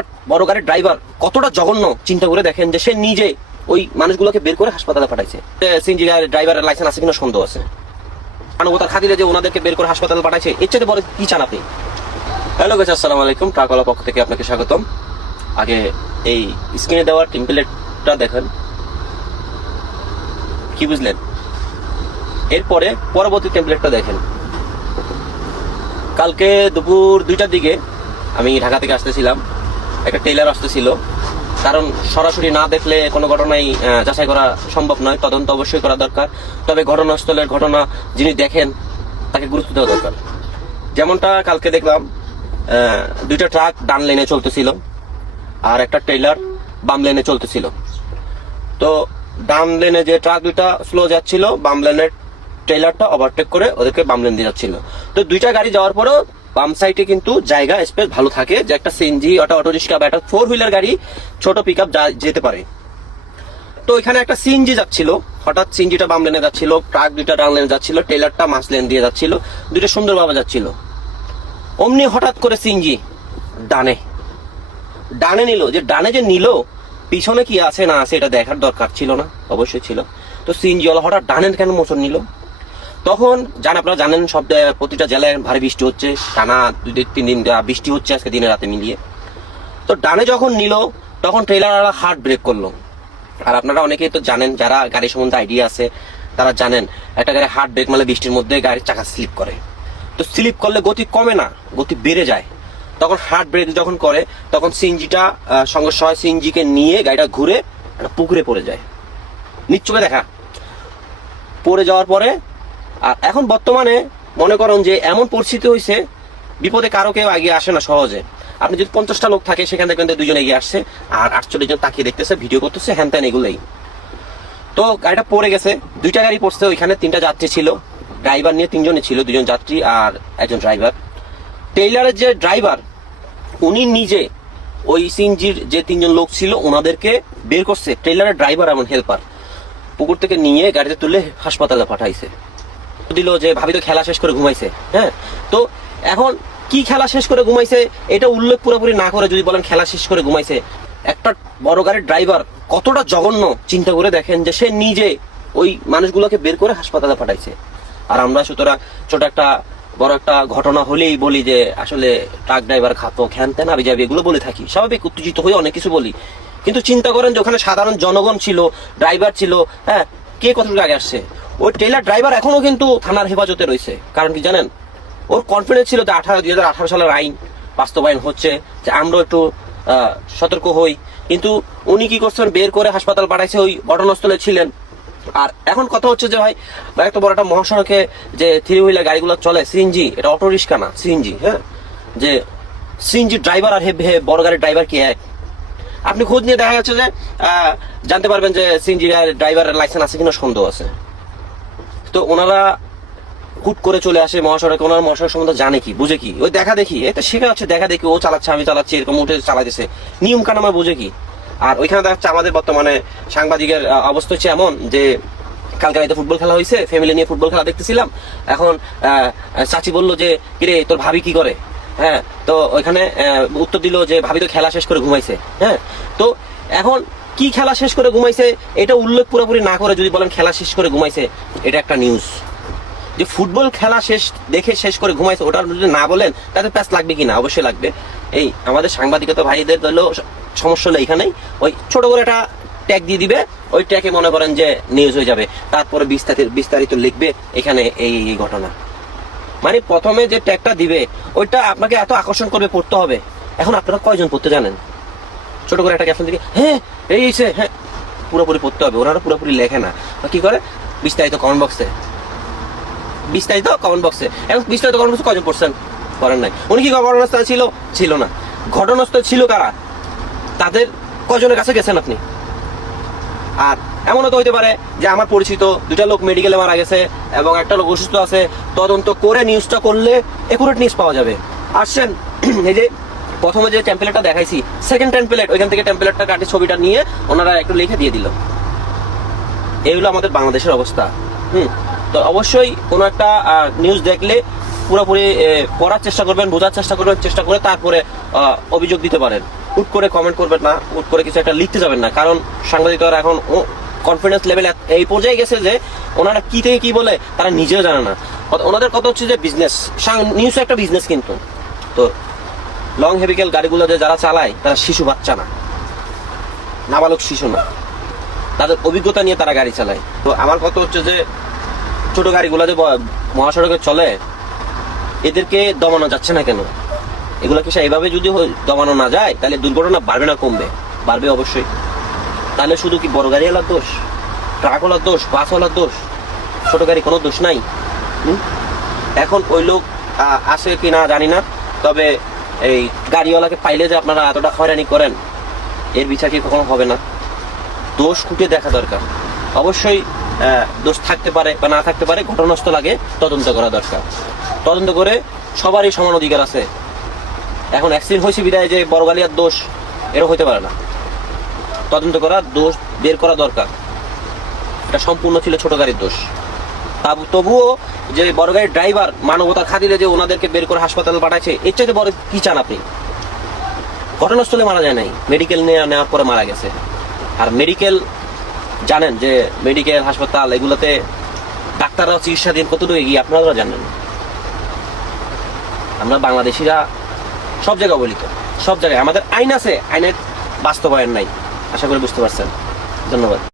একটা বড় গাড়ির ড্রাইভার কতটা জঘন্য চিন্তা করে দেখেন যে সে নিজে ওই মানুষগুলোকে বের করে হাসপাতালে পাঠাইছে। সিএনজি গাড়ির ড্রাইভারের লাইসেন্স আছে কিনা সন্দেহ আছে। মানবতার খাতিরে যে ওনাদেরকে বের করে হাসপাতালে পাঠাইছে, এর চাইতে বড় কি চান আপনি? হ্যালো গাইস, আসসালামু আলাইকুম। ট্রাকওয়ালা পক্ষ থেকে আপনাকে স্বাগতম। আগে এই স্ক্রিনে দেওয়ার টেমপ্লেটটা দেখেন, কি বুঝলেন? এরপরে পরবর্তী টেমপ্লেটটা দেখেন। কালকে দুপুর 2টার দিকে আমি ঢাকা থেকে আসতেছিলাম, একটা টেইলার আসতেছিল। কারণ সরাসরি না দেখলে কোনো ঘটনাই যাচাই করা সম্ভব নয়, তদন্ত অবশ্যই করা দরকার। তবে ঘটনাস্থলের ঘটনা যিনি দেখেন তাকে গুরুত্ব দেওয়া দরকার। যেমনটা কালকে দেখলাম, 2টা ট্রাক ডান লেনে চলতেছিল আর একটা টেইলার বাম লেনে চলতেছিল। তো ডান লেনে যে ট্রাক 2টা স্লো যাচ্ছিল, বাম লেনের ট্রেলারটা ওভারটেক করে ওদেরকে বাম লেন দিয়ে যাচ্ছিল। তো 2টা গাড়ি যাওয়ার পরও বাম সাইডে কিন্তু জায়গা স্পেস ভালো থাকে, যে একটা সিএনজি, অটো রিক্সা বা একটা 4 হুইলার গাড়ি, ছোট পিকআপ যেতে পারে। তো এখানে একটা সিএনজি যাচ্ছিল, হঠাৎ সিএনজিটা বাম লেনে যাচ্ছিল, ট্রাক 2টা ডান লেনে যাচ্ছিল, ট্রেলারটা মাঝ লেন দিয়ে যাচ্ছিল, 2টা সুন্দরভাবে যাচ্ছিল। অমনি হঠাৎ করে সিএনজি ডানে নিল। যে ডানে যে নিল, পিছনে কি আছে না আছে এটা দেখার দরকার ছিল না? অবশ্যই ছিল। তো সিএনজি ওলা হঠাৎ ডানের কেন মোচন নিল? তখন আপনারা জানেন সব প্রতিটা জেলায় ভারী বৃষ্টি হচ্ছে, টানা 2-3 দিন বৃষ্টি হচ্ছে আজকে দিনে রাতে মিলিয়ে। তো ডানে যখন নিল তখন ট্রেলার হার্ড ব্রেক করলো। আর আপনারা অনেকেই তো জানেন, যারা গাড়ি সম্বন্ধে আইডিয়া আছে তারা জানেন, একটা গাড়ি হার্ড ব্রেক মারলে বৃষ্টির মধ্যে গাড়ির চাকা স্লিপ করে। তো স্লিপ করলে গতি কমে না, গতি বেড়ে যায়। তখন হার্ড ব্রেক যখন করে তখন সিএনজিটা সংঘর্ষ হয়, সিএনজিকে নিয়ে গাড়িটা ঘুরে একটা পুকুরে পড়ে যায়। নিশ্চয় দেখা পড়ে যাওয়ার পরে, আর এখন বর্তমানে মনে করেন যে এমন পরিস্থিতি হয়েছে, বিপদে কারো কেউ এগিয়ে আসে না সহজে। আপনি যদি 50টা লোক থাকে, সেখান থেকে 2জন এগিয়ে আসছে আর 48 জন তাকিয়ে দেখতেছে, ভিডিও করতেছে, হ্যান ত্যান এগুলোই। তো গাড়িটা পড়ে গেছে, 2টা গাড়ি পড়ছে, ওইখানে 3টা যাত্রী ছিল, ড্রাইভার নিয়ে 3জনই ছিল, 2জন যাত্রী আর একজন ড্রাইভার। টেইলারের যে ড্রাইভার উনি নিজে ওই সিএনজির যে 3জন লোক ছিল ওনাদেরকে বের করছে, ট্রেলারের ড্রাইভার এমন হেল্পার পুকুর থেকে নিয়ে গাড়িতে তুলে হাসপাতালে পাঠাইছে। দিল যে ভাবি তো খেলা শেষ করে ঘুমাইছে। হ্যাঁ, তো এখন কি খেলা শেষ করে ঘুমাইছে এটা উল্লেখ পুরোপুরি না করে যদি বলেন খেলা শেষ করে ঘুমাইছে, একটা বড় গাড়ির ড্রাইভার কতটা জঘন্য চিন্তা করে দেখেন যে সে নিজে ওই মানুষগুলোকে বের করে হাসপাতালে পাঠাইছে। আর আমরা সুতরাং ছোট একটা বড় একটা ঘটনা হলেই বলি যে আসলে ট্রাক ড্রাইভার খাতো, খ্যান ত্যান আবি যাবি এগুলো বলে থাকি, স্বাভাবিক, উত্তেজিত হয়ে অনেক কিছু বলি। কিন্তু চিন্তা করেন যে ওখানে সাধারণ জনগণ ছিল, ড্রাইভার ছিল, হ্যাঁ, কে কতটুকু আগে আসছে? ওই ট্রেলার ড্রাইভার এখনো কিন্তু থানার হেফাজতে রয়েছে। কারণ কি জানেন? ওর কনফিডেন্স ছিল যে 2018 সালের আইন বাস্তবায়ন হচ্ছে, যে আমরা একটু সতর্ক হই। কিন্তু উনি কি করছেন, বের করে হাসপাতাল পাঠাইছে, ওই ঘটনাস্থলে ছিলেন। আর এখন কথা হচ্ছে যে ভাই এত বড় একটা মহাসড়কে যে 3 হুইলার গাড়িগুলো চলে, সিএনজি, এটা অটো রিক্সা না, সিএনজি। হ্যাঁ, যে সিএনজি ড্রাইভার আর বড় গাড়ির ড্রাইভার কি এক? আপনি খোঁজ নিয়ে দেখা যাচ্ছে যে জানতে পারবেন যে সিএনজি ড্রাইভারের লাইসেন্স আছে কিনা সন্দেহ আছে। তো ওনারা হুট করে চলে আসে মহাসড়কে, ওনার মহাসড়ক সম্বন্ধে জানে কি, বুঝে কি? ওই দেখা দেখি, এটা শেখা হচ্ছে দেখা দেখি, ও চালাচ্ছে আমি চালাচ্ছি, এরকম উঠে চালাইতেছে, নিয়ম কানুন বুঝে কি? আর ওইখানে দেখা যাচ্ছে আমাদের বর্তমানে সাংবাদিকের অবস্থা হচ্ছে এমন যে কালকে রাতে ফুটবল খেলা হয়েছে, ফ্যামিলি নিয়ে ফুটবল খেলা দেখতেছিলাম। এখন চাচি বললো যে কিরে তোর ভাবি কি করে? হ্যাঁ, তো ওইখানে উত্তর দিল যে ভাবি তো খেলা শেষ করে ঘুমাইছে। হ্যাঁ, তো এখন কি খেলা শেষ করে ঘুমাইছে এটা উল্লেখ পুরোপুরি না করে যদি বলেন খেলা শেষ করে ঘুমাইছে, এটা একটা নিউজ। যে ফুটবল খেলা শেষ করে ঘুমাইছে, ওটা যদি না বলেন তাতে প্যাচ লাগবে কিনা? অবশ্যই লাগবে। এই আমাদের সাংবাদিকতা ভাইদের ধরলেও সমস্যা হলো এখানেই, ওই ছোট করে একটা ট্যাগ দিয়ে দিবে, ওই ট্যাগে মনে করেন যে নিউজ হয়ে যাবে, তারপরে বিস্তারিত লিখবে এখানে এই ঘটনা। মানে প্রথমে যে ট্যাগটা দিবে ওইটা আপনাকে এত আকর্ষণ করবে, পড়তে হবে। এখন আপনারা কয়জন পড়তে জানেন? ছোট করে একটা ক্যাপশন দিকে হ্যাঁ হ্যাঁ পুরোপুরি পড়তে হবে। ওনারা পুরোপুরি লেখে না, কি করে বিস্তারিত কমেন্ট বক্সে। এখন বিস্তারিত কমেন্ট বক্সে কয়জন পড়ছেন? করেন নাই। উনি কি ঘটনাস্থল ছিল না? ঘটনাস্থল ছিল কারা? তাদের কজনের কাছে গেছেন আপনি? আর এমনও তো হইতে পারে যে আমার পরিচিত 2টা লোক মেডিকেলে মারা গেছে এবং একটা লোক অসুস্থ আছে, তদন্ত করে নিউজটা করলে একুরেট নিউজ পাওয়া যাবে। আসছেন এই যে প্রথমে যে টেমপ্লেটটা দেখাইছি, সেকেন্ড টেমপ্লেট, ওইখান থেকে টেমপ্লেটটা কাটে ছবিটা নিয়ে ওনারা একটু লিখে দিয়ে দিল। এই হলো আমাদের বাংলাদেশের অবস্থা। তো অবশ্যই কোনো একটা নিউজ দেখলে পুরোপুরি পড়ার চেষ্টা করবেন, বোঝার চেষ্টা করবেন, চেষ্টা করে তারপরে অভিযোগ দিতে পারেন। হুট করে কমেন্ট করবেন না, হুট করে কিছু একটা লিখতে যাবেন না, কারণ সাংবাদিকরা এখন কনফিডেন্স লেভেল এই পর্যায়ে গেছে যে ওনারা কি থেকে কি বলে তারা নিজেও জানে না। ওনাদের কথা হচ্ছে যে বিজনেস, নিউজ একটা বিজনেস কিন্তু। তো লং হেভিকেল গাড়িগুলো যে যারা চালায় তারা শিশু বাচ্চা না, নাবালক শিশু না, তাদের অভিজ্ঞতা নিয়ে তারা গাড়ি চালায়। তো আমার কথা হচ্ছে যে ছোট গাড়িগুলো যে মহাসড়কে চলে এদেরকে দমানো যাচ্ছে না কেন? এগুলো কি এইভাবে যদি দমানো না যায় তাহলে দুর্ঘটনা বাড়বে না কমবে? বাড়বে অবশ্যই। তাহলে শুধু কি বড় গাড়িওয়ালার দোষ, ট্রাকওয়ালার দোষ, বাসওয়ালার দোষ, ছোট গাড়ি কোনো দোষ নাই? এখন ওই লোক আসে কি না জানি না, তবে এই গাড়িওয়ালাকে পাইলে যে আপনারা এতটা হয়রানি করেন এর বিচার কি কখনো হবে না? দোষ খুঁটে দেখা দরকার। অবশ্যই দোষ থাকতে পারে বা না থাকতে পারে, ঘটনাস্থল আগে তদন্ত করা দরকার। তদন্ত করে সবারই সমান অধিকার আছে। এখন অ্যাক্সিডেন্ট হয়েছে বিদায় যে বড় গাড়ির দোষ, এরও হইতে পারে না। তদন্ত করা, দোষ বের করা দরকার। এটা সম্পূর্ণ ছিল ছোট গাড়ির দোষ। তবুও যে বড় গাড়ির ড্রাইভার মানবতার খাতিরে যে ওনাদেরকে বের করে হাসপাতালে পাঠাচ্ছে, এর চাইতে বড় কি চান আপনি? ঘটনাস্থলে মারা যায় নাই, মেডিকেল নেওয়ার পরে মারা গেছে। আর মেডিকেল জানেন যে মেডিকেল হাসপাতাল এগুলোতে ডাক্তাররাও চিকিৎসা দিন কতটুকু এগিয়ে আপনারা জানেন। আমরা বাংলাদেশিরা সব জায়গায় অবহেলিত, সব জায়গায়। আমাদের আইন আছে, আইনের বাস্তবায়ন নাই। আশা করি বুঝতে পারছেন। ধন্যবাদ।